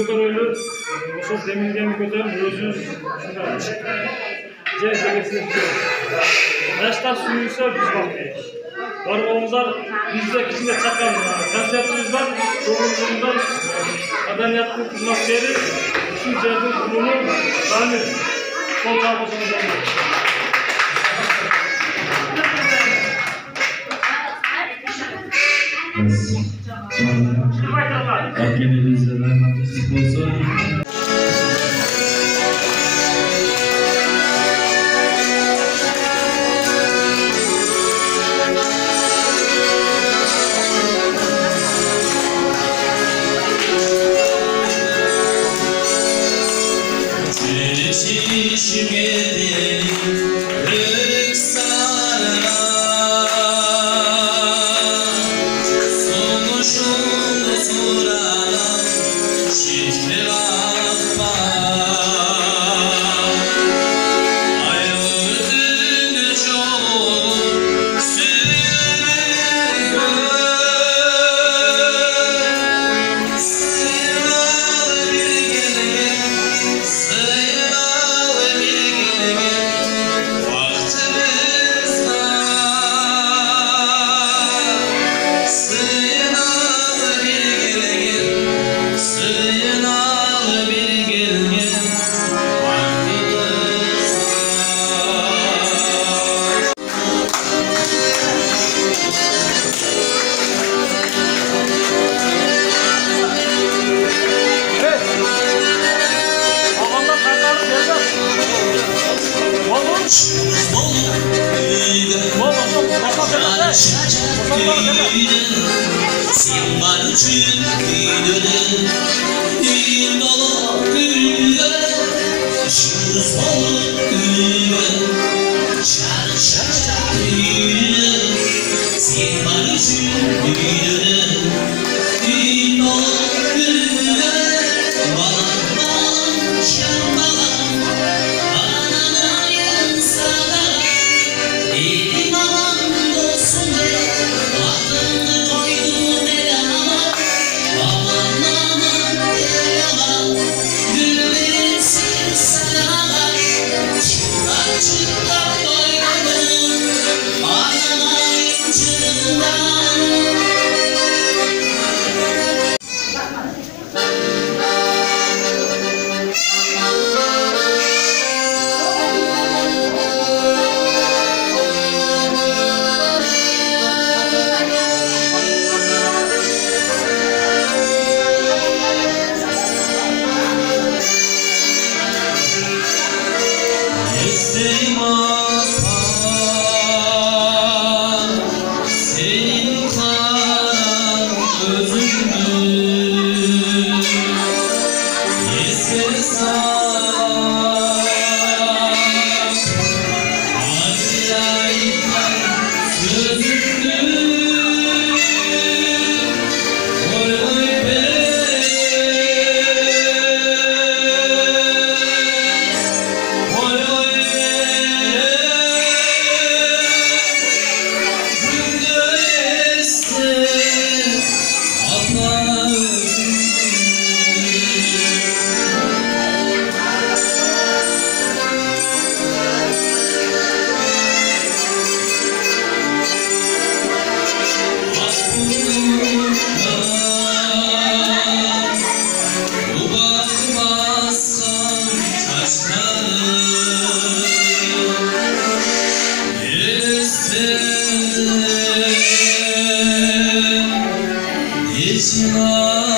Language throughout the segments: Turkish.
Götürülür, o demirgen götürüp özünüz cezbekesine tutuyoruz. Yaşlar suyuysa biz bakıyoruz. Varmamızlar bizde içinde çakan konsertimiz var. Doğumuzdan adaniyatlı kızmaskeri şu cezbek kurulu tamir son kalmasını dönüyor. Mama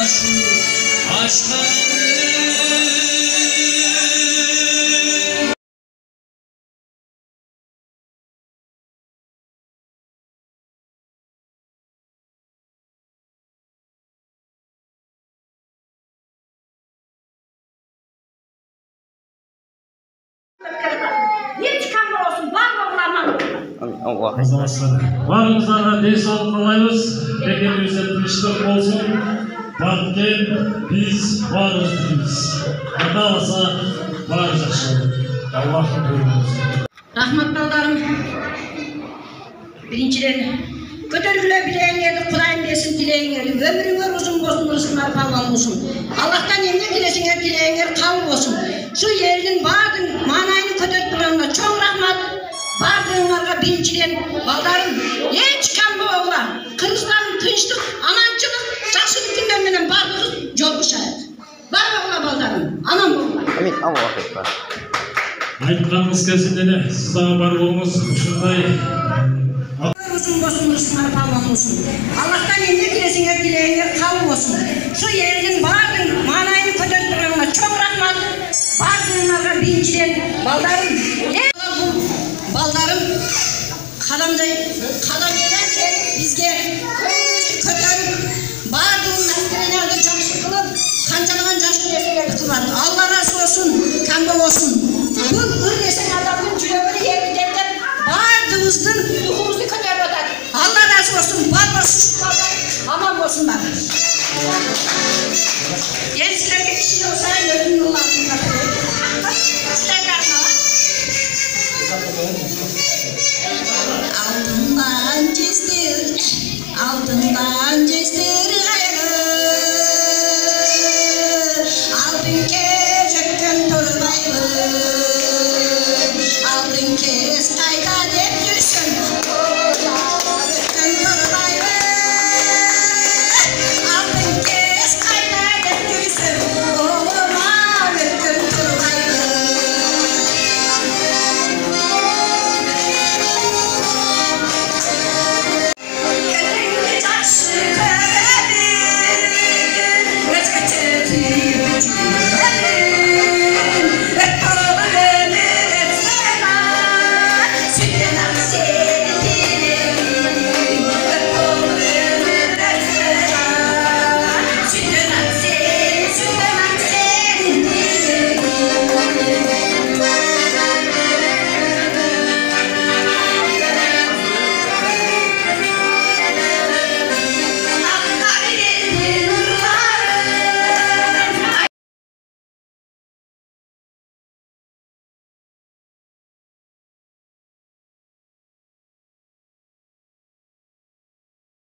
şu aşkları. Barımızlara ders alıp alayız. Beklediğimizde tınışlık olsun. Barken biz varız biz. Hatta olsa varız aşağı. Allah'ın buyurunuz. Rahmat ballarım. Birinciden kötülükle bileğinlerdi, Kudayım desin dileğinlerdi. Ömrünger uzun olsun, ısınlar falan olsun. Allah'tan emne dilesinler, dileğinler kavul olsun. Şu yerin vardın, manayını kötülük bulanına çok rahmat. Vardığınlarga birinciden ballarım. Ne çıkan bu oğlan? Kırgızstan'ın tınçlık, anançılık, çakşılık gündemden bardığız yol kuşayet. Var oğlan ballarım, anam oğlan. Amin, Allahu Ekber. Aytkanımız kesildi de siz daha var olunuz. Şunday. Uzun olsun, ısınlar falan olsun. Allah'tan emne dilesinler, dileğinler kavul olsun. Şu yerin vardın, manayını kötülük bulanına çok rahmat. Vardığınlarga birinciden ballarım. Baldarım kalamdan gelip bizge köyümüzü kötürüp bardığın askerlerde çok sıkılıp kançalanan yaşlı yerlerdi kılardı. Allah razı olsun, kanda olsun. Bu ürlesin adamın cürebini yerini derler, bardığımızdan ruhumuzu kötürüp atar. Allah razı olsun, var olsun, aman olsunlar.